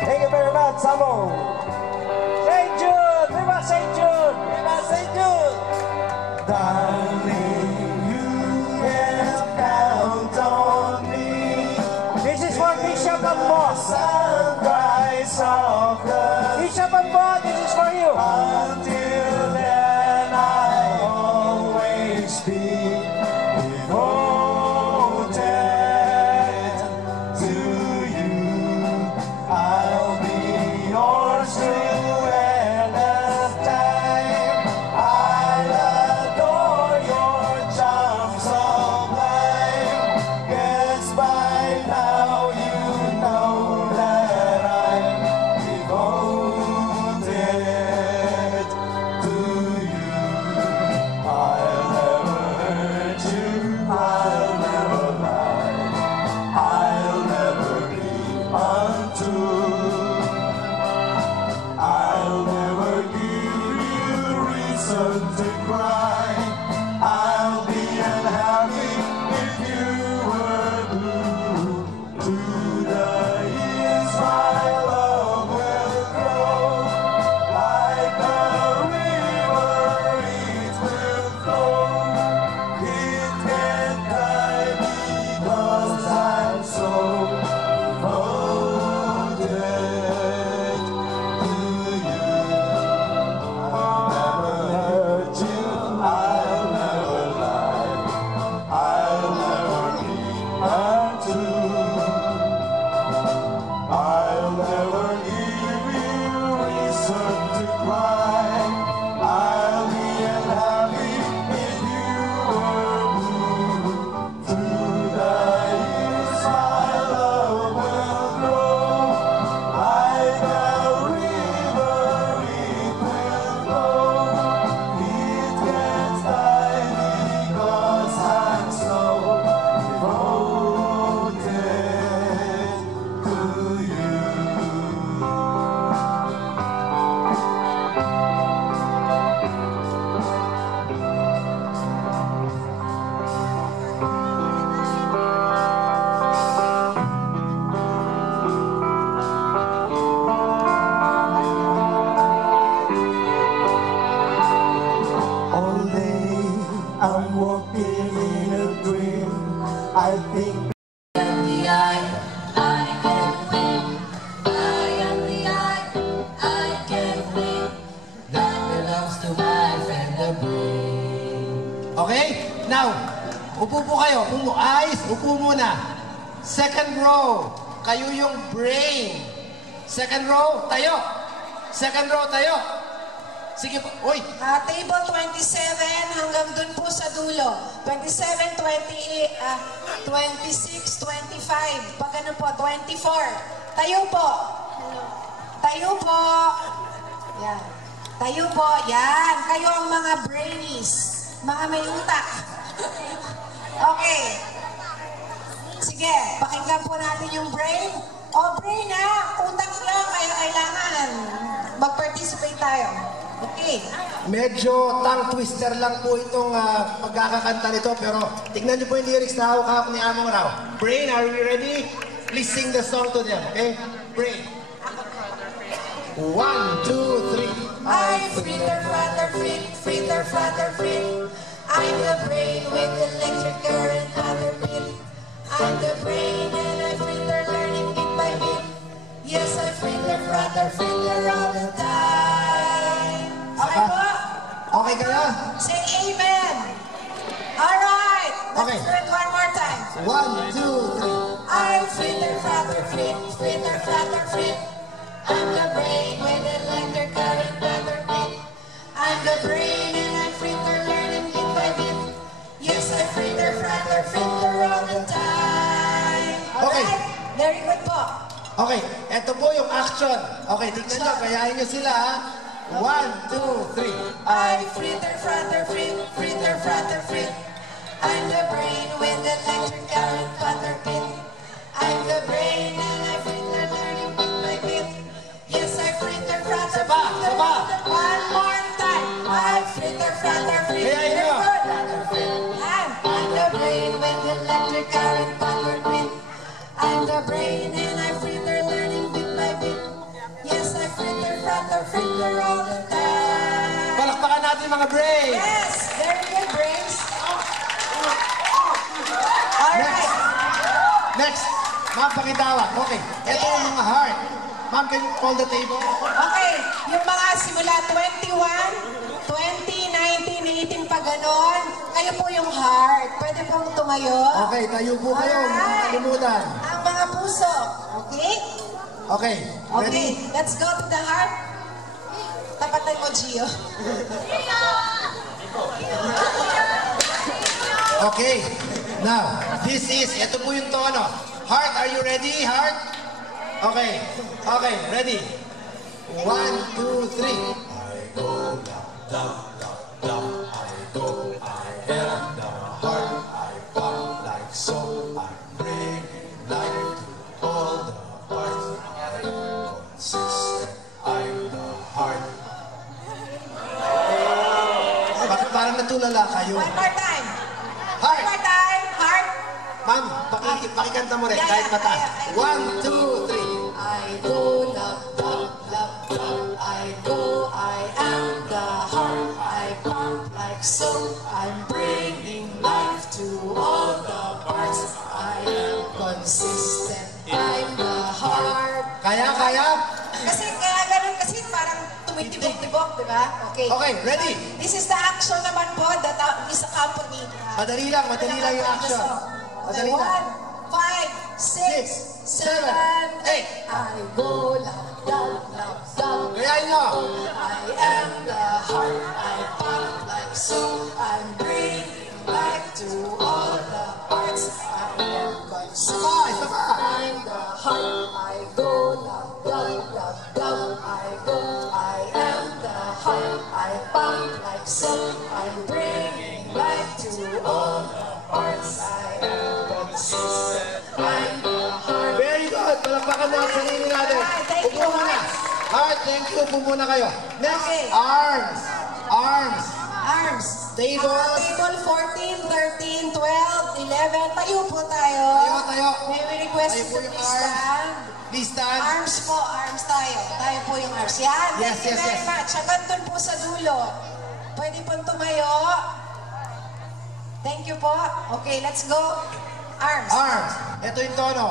Thank you very much, Samo. St. Jude! Viva St. Jude! Viva St. Jude! Darling, you can count on me. This is for Bishop and Boss. Sunrise of the Bishop and Boss, this is for you. Until then, I'll always be devoted to you. I'll be yours through endless time. I'll adore your charms sublime. Yes, by now you know that I'm devoted to you. I'll never hurt you. I'll never lie. I'll never be untrue. I'll never give you reason to cry. I'll be unhappy if you were blue. To the years my love will grow. Like a river it will flow. It can't die because I'm so devoted to you. I'll never hurt you. I'll never lie. I'll never be untrue. I'll never give you reason to cry. I'll be unhappy if you were blue. Through the years my love will grow. Like a river it will flow. It can't die because I'm so devoted to you. All day I'm walking in a dream. I think Okay? Now, upo po kayo. Ayos, upo muna. Second row, kayo yung brain. Second row, tayo. Second row, tayo. Sige po. Uy, Table 27 hanggang dun po sa dulo. 27, 26, 25. Pag ano po, 24. Tayo po. Tayo po. Yan. Tayo po. Yan. Kayo ang mga brainies. Mga may utak. Okay. Sige, pakinggan po natin yung brain. Brain ha. Utak lang. Kaya kailangan mag-participate tayo. Okay. medyo tongue twister lang po itong pagkakakanta nito, pero tignan niyo po yung lyrics na hawak ni Among Raul. Brain, are you ready? Please sing the song to them, okay? Brain. 1, 2, 3. I fritter, flatter, frit, fritter, flatter, frit. I'm the brain with electric current, other bit. I'm the brain and I fritter, learning bit by bit. Yes, I fritter, flatter, fritter all the time. Okay po? Okay kayo? Say amen. Alright, let's do it one more time. 1, 2, 3. I fritter, flatter, frit, fritter, flatter, frit. I'm the brain with electric current, other bit. I'm the brain and I fritter, learning bit by bit. Yes, I fritter, flatter, fritter all the time. Alright? Very good po. Okay, eto po yung action. Okay, tignan nyo, kayahin nyo sila ha. 1, 2, 3. I fritter, flatter, frit, fritter, fratter, frit. I'm the brain with the electric current, butter pit. I'm the brain and I fritter, learning bit by bit. Yes, I fritter, fratter, fritter. One more time. I fritter, fratter, fritter. I'm the brain with the electric current, butter pit. I'm the brain and I fritter, learning bit by bit. Yes, I fritter, fratter, fritter all the time. Palakpakan natin mga brain. Yes, very good brains. All right. Next. Ma'am, pakitawag. Okay. Ito yung mga heart. Ma'am, can you call the table? Okay, yung mga simula 21, 20, 19, 18 pa ganon, kayo po yung heart. Pwede pong tumayo. Okay, tayo po kayo. Mga kalimutan. Ang mga puso. Okay? Okay. Ready? Okay, let's go to the heart. Tapatan mo, Gio. Okay. Now, ito po yung tono. Heart, are you ready? Heart? Okay. Okay, ready. 1, 2, 3. I go down, down, down, I go, I am the heart, I pump like so, I bring life to all the parts, I consist, I'm the heart. Bakit parang natulala kayo? One more time. Heart! One more time. Heart. Ma'am, pakikanta mo rin kahit mataas. 1, 2, 3. I go, love, love, love, love. I go, I am the heart. I pump like so. I'm bringing life to all the parts. I am consistent. I'm the heart. Kaya? Kasi kaya ganun kasi parang tumitibok-tibok, di ba? Okay. Okay, ready? This is the action naman po that is accompanied. Madali lang yung action. Madali lang. 5, 6, 7, 8. I go, love, love, love, love. Gayahin nyo. I am the heart. I pump like so. I'm bringing life to all the parts. I am consistent. I'm the heart. I go, love, love, love, love. I go. I am the heart. I pump like so. I'm bringing life to all the parts. I am consistent. I'm the heart. Very good. Palakpakan na ang sarili natin. Thank you, Upo muna. heart. Heart, thank you. Upo muna kayo. Next, Okay. arms. Arms. Arms. Table. Table 14, 13, 12, 11. Tayo po tayo. Tayo. May we request Tayo you po to yung please arms. stand. Please stand. Arms po, arms tayo. Tayo po yung arms. Yan, Yes, thank you yes, very yes. much. Hanggang dun po sa dulo. Pwede pong tumayo. Thank you po. Okay, let's go. Arms. Arms. Ito yung tono.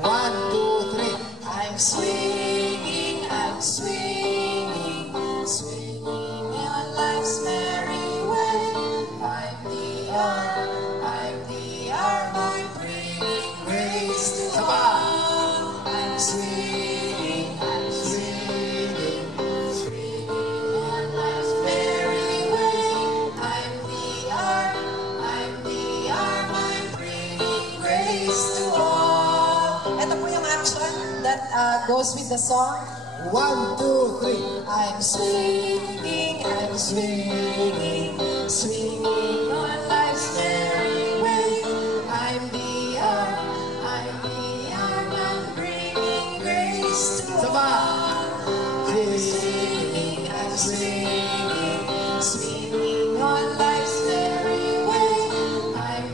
1, 2, 3. I'm swinging, swinging on life's merry way. I'm the arm, I'm bringing grace to Saba. all. I'm swinging, swinging on life's merry way. I'm the arm, I'm bringing grace to all. Ito po yung action that goes with the song. 1, 2, 3. I'm swinging, swinging on life's merry way. I'm the arm, I'm bringing grace to Saba. all. I'm swinging, swinging on life's merry way. I'm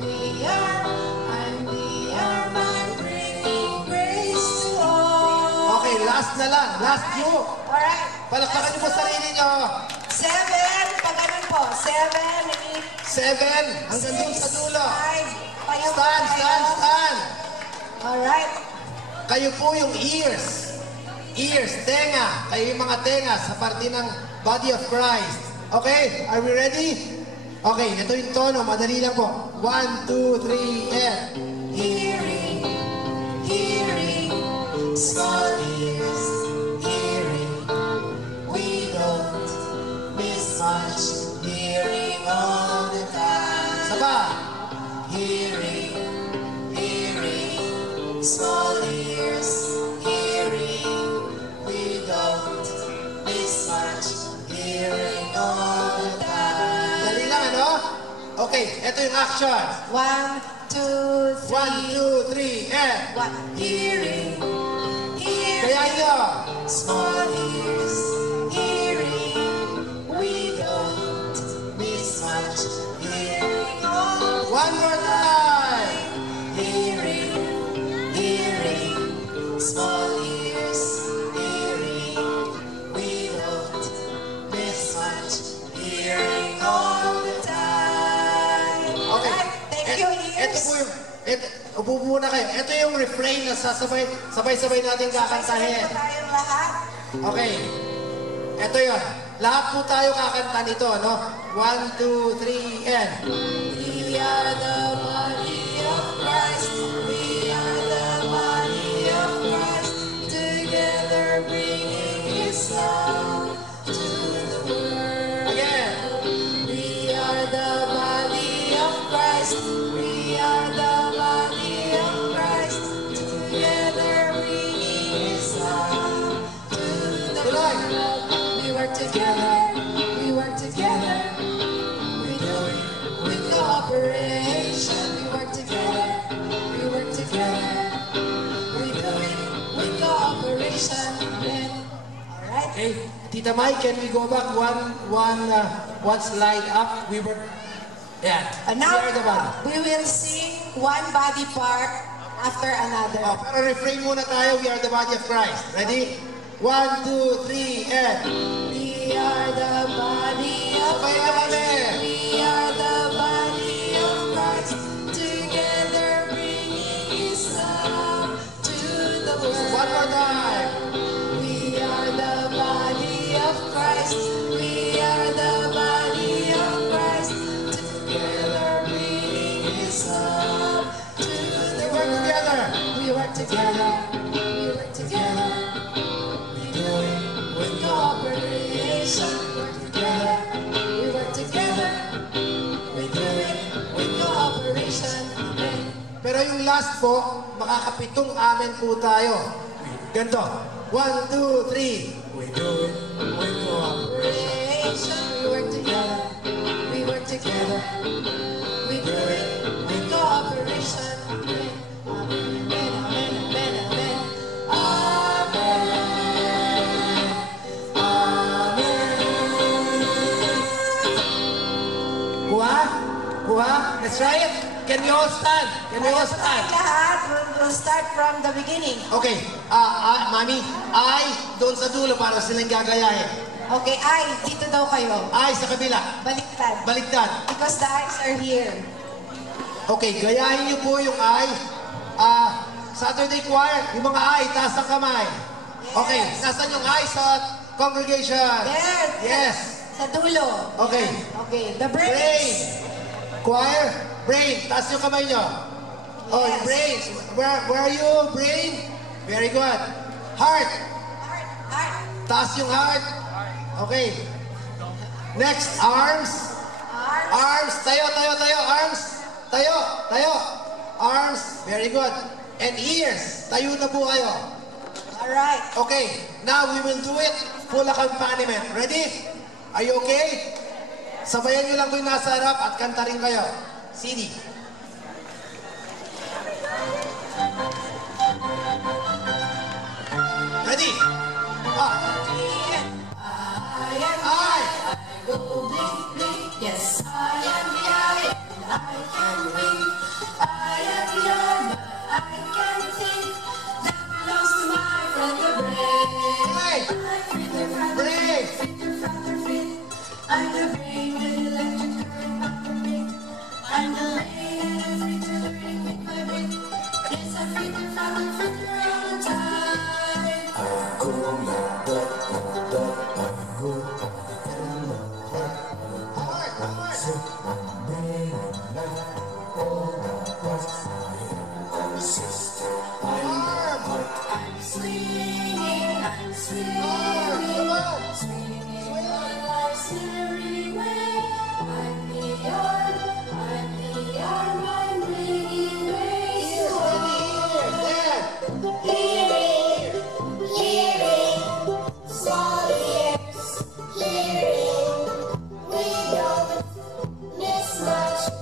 the arm, I'm bringing grace to all. Okay, last na lang. Last few. Alright. Palakpakan niyo po sarili nyo. 7, pag ganun po. 7, 7. 8, Hanggang dun sa dulo. 5. Tayo po Stand, tayo. stand, stand. Alright. Kayo po yung ears. Ears, tenga. Kayo yung mga tenga sa parte ng body of Christ. Okay? Are we ready? Okay, ito yung tono. Madali lang po. 1, 2, 3, and... Hearing, small ears, hearing. We don't miss much, hearing all the time. Saba. Hearing, small ears, hearing. We don't miss much, hearing all the time. Dali lang, ano? Okay, ito yung action. 1, 2, 3. 1, 2, 3, and... Hearing, Kaya nyo. small ears, hearing, we don't miss much. Hearing all One more time. hearing, small ears, hearing, we don't miss much. Hearing all the time. Okay. Alright, thank you, Ito ears. po yung... Upo muna kayo. Ito yung refrain na sabay-sabay natin kakantahin. Sabay-sabay po tayong lahat. Okay. Ito yun. Lahat po tayo kakanta nito, no? 1, 2, 3, and... We are the body of Christ. We are the body of Christ. Together bringing His love to the world. Again. We are the body of Christ. We are the body of Christ. Together bringing His love to the world. We work together. We work together. We do it with cooperation. We work together. We work together. We do it with cooperation. Alright. Okay. Tita Mai, can we go back one slide up? We were... Yeah. And now, We are the body. we will sing one body part after another. Oh, pero refrain muna tayo. We are the body of Christ. Ready? 1, 2, 3, and... We are the body of Sabay na kami. We are the body of Christ. Together bringing His love to the world. One more time. We are the body of Christ. We are the body of Christ. Together bringing His love to the We work world. together. We work together. We work together. We do it with cooperation. We work together. We work together. We do it with cooperation. Pero yung last po, makakapitong amen po tayo. Ganito. 1, 2, 3. We do it with cooperation. We work together. We work together. We do it with cooperation. Amen. Amen. Amen. Amen. Amen. Amen. Kuha? Kuha? Let's try it. Can we all stand? Can we all Tayo stand? lahat. We'll start from the beginning. Okay. Mami, I doon sa dulo para silang gagayahin. Okay, dito daw kayo. I sa kabila. Baliktad. Baliktad. Because the eyes are here. Okay, gayahin niyo po yung I. Saturday choir, yung mga I, taas ang kamay. Okay, nasan yung I sa congregation? There. Yes. Sa dulo. Okay. Okay, the Brain. brains. Choir, brain, taas yung kamay niyo. Oh, Yes. brains. Where are you, brain? Very good. Heart. Heart. Taas yung heart. Okay. Next, arms. Arms. Arms. Tayo. Arms. Tayo. Arms. Very good. And ears. Tayo na po kayo. Alright. Okay. Now we will do it full accompaniment. Ready? Are you okay? Sabayan nyo lang po yung nasa harap at kanta rin kayo. CD. Ready? I. Go blink, blink. Yes, I am the eye. I can wink. I am the arm, but I can think. That belongs to my friend the brain. Brain. I'm finger, front, Brain. finger, front, fin. I'm the brain with electric current pumping. I'm the brain and I'm free to learn with my brain. Yes, I'm finger, front, finger all the time. I'm swinging, I'm swinging, swinging my life's every way. I'm the arm, I'm bringing grace. Hearing, small ears, hearing, we don't miss much.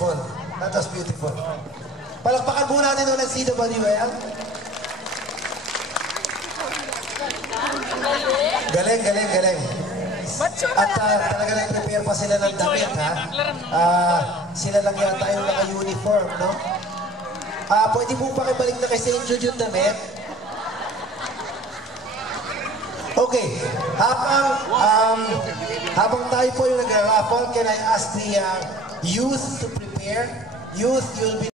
beautiful. That was beautiful. Palakpakan muna natin ulit CWL. Galing, galing, galing. At talaga nag-prepare pa sila ng damit, ha? Sila lang yata yung naka-uniform, no? Pwede po pakibalik na kay St. Jude yung damit. Okay, habang tayo po yung nag-raffle, can I ask the youth to prepare? Youth, you'll be...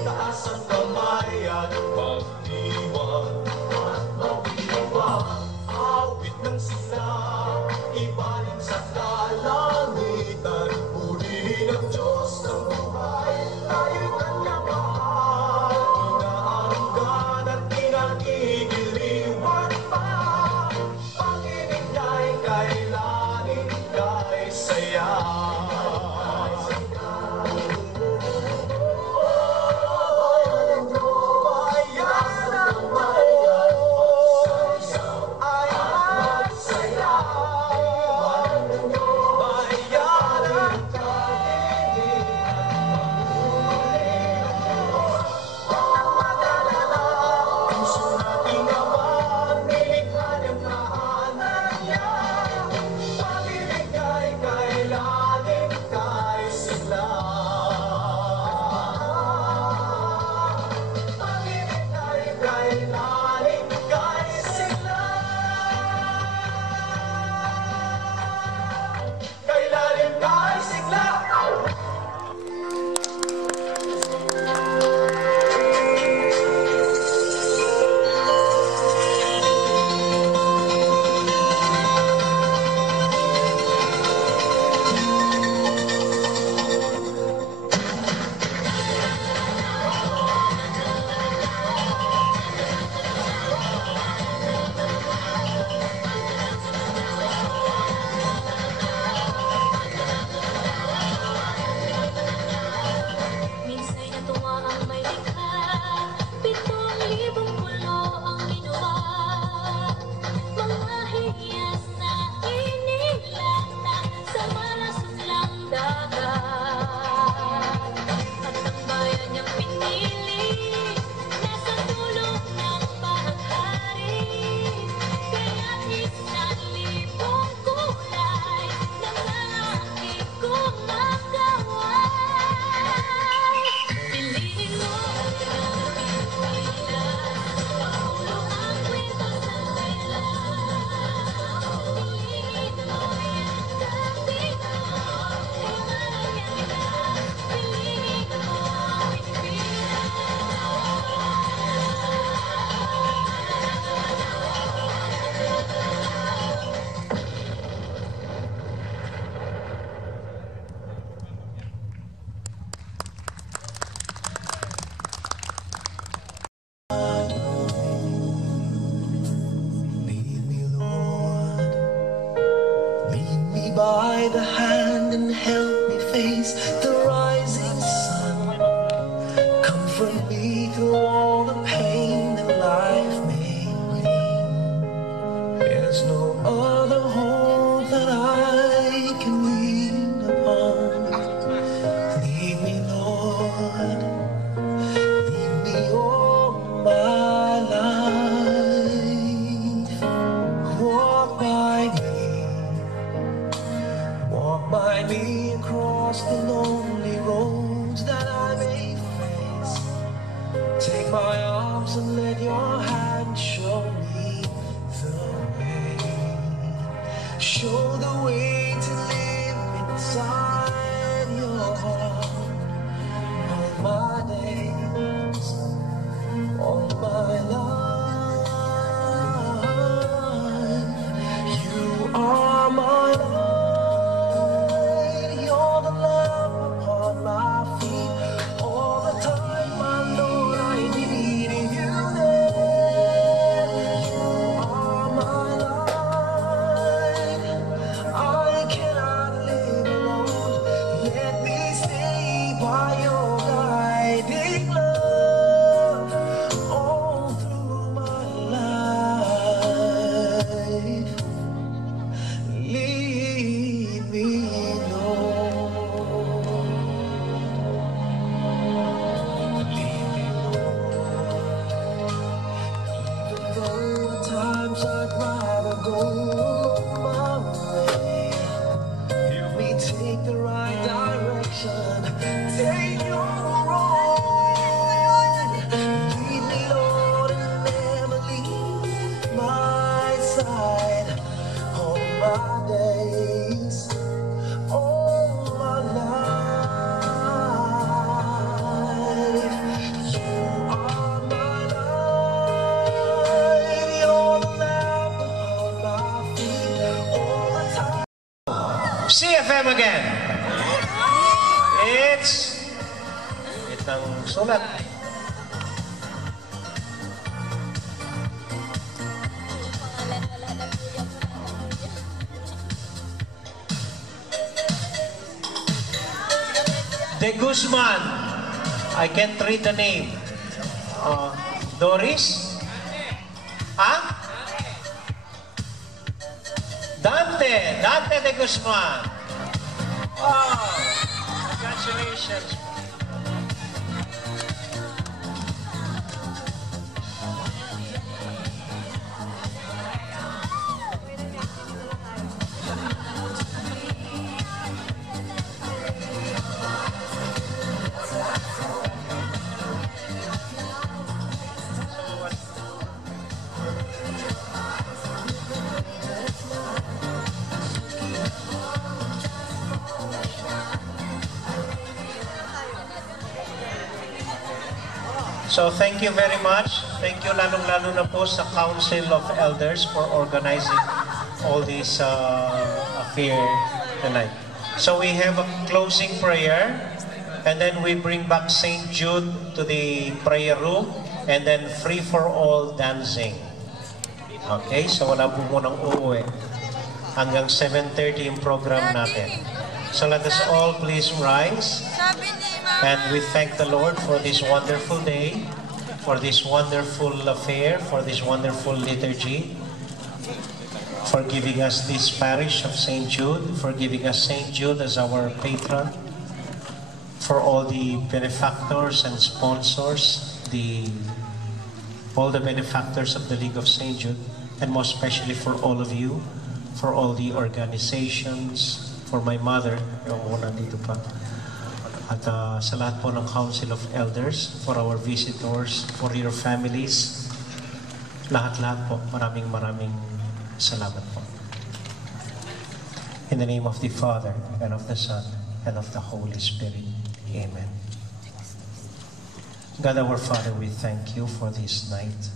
Taas ang kamay at by the hand and help me face the rising sun. Comfort me through all the pain that life may bring. There's no other hope that I can lean upon. Lead me, Lord, lead me all my life. Walk by me across the lonely roads that I may face. Take my arms and let your hand show me the way. Show the way to live inside your heart. All my days, all my life, you are my life. CFM again. Itang sulat. De Guzman. I can't read the name. Doris? Huh? Dante de Guzman. Oh, congratulations. So thank you very much. Thank you lalong-lalo na po sa Council of Elders for organizing all this affair tonight. So we have a closing prayer and then we bring back St. Jude to the prayer room and then free for all dancing. Okay, so wala po munang uuwi. Hanggang 7:30 yung program natin. So let us all please rise. And we thank the Lord for this wonderful day, for this wonderful affair, for this wonderful liturgy, for giving us this parish of St. Jude, for giving us St. Jude as our patron, for all the benefactors and sponsors, all the benefactors of the League of St. Jude, and most especially for all of you, for all the organizations, for my mother, yung muna dito pa. At sa lahat po ng Council of Elders, for our visitors, for your families, lahat-lahat po, maraming salamat po. In the name of the Father, and of the Son, and of the Holy Spirit. Amen. God our Father, we thank you for this night.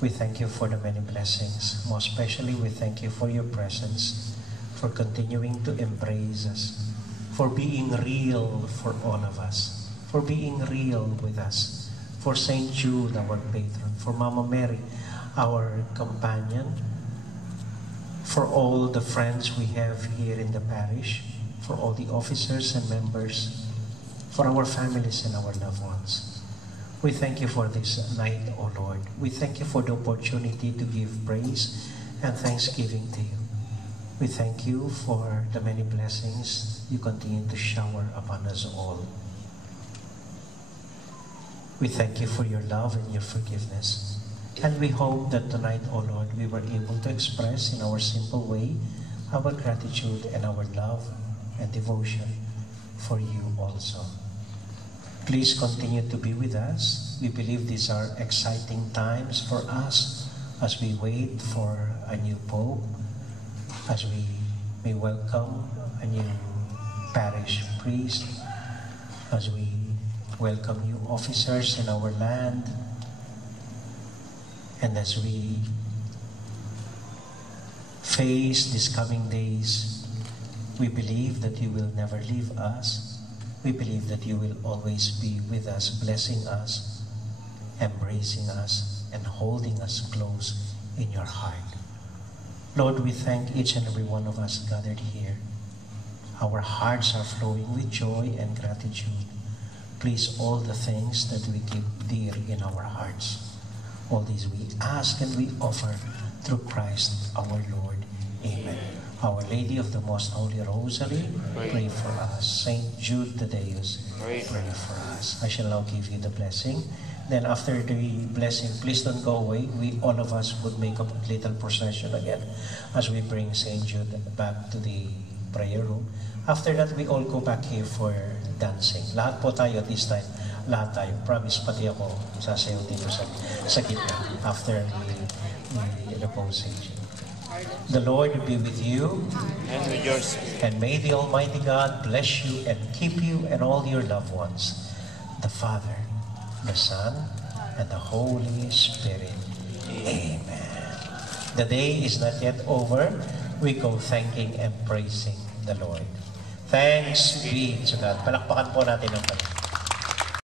We thank you for the many blessings. Most especially, we thank you for your presence, for continuing to embrace us, for being real for all of us, for being real with us, for St. Jude, our patron, for Mama Mary, our companion, for all the friends we have here in the parish, for all the officers and members, for our families and our loved ones. We thank you for this night, O Lord. We thank you for the opportunity to give praise and thanksgiving to you. We thank you for the many blessings you continue to shower upon us all. We thank you for your love and your forgiveness. And we hope that tonight, O Lord, we were able to express in our simple way our gratitude and our love and devotion for you also. Please continue to be with us. We believe these are exciting times for us as we wait for a new Pope, as we may welcome a new parish priest, as we welcome new officers in our land, and as we face these coming days, we believe that you will never leave us. We believe that you will always be with us, blessing us, embracing us, and holding us close in your heart. Lord, we thank each and every one of us gathered here. Our hearts are flowing with joy and gratitude. Please, all the things that we keep dear in our hearts, all these we ask and we offer through Christ our Lord. Amen. Our Lady of the Most Holy Rosary, pray for us. Saint Jude the Deus, pray for us. I shall now give you the blessing. Then after the blessing, please don't go away. We, all of us, would make a little procession again as we bring Saint Jude back to the prayer room. After that, we all go back here for dancing. Lahat po tayo this time. Lahat tayo. Promise, pati ako sasayaw dito sa gitna after the posage. The Lord be with you, And with your spirit. and may the Almighty God bless you and keep you and all your loved ones, the Father, the Son, and the Holy Spirit. Amen. The day is not yet over. We go thanking and praising the Lord. Thanks be to God. Palakpakan po natin ang Panginoon.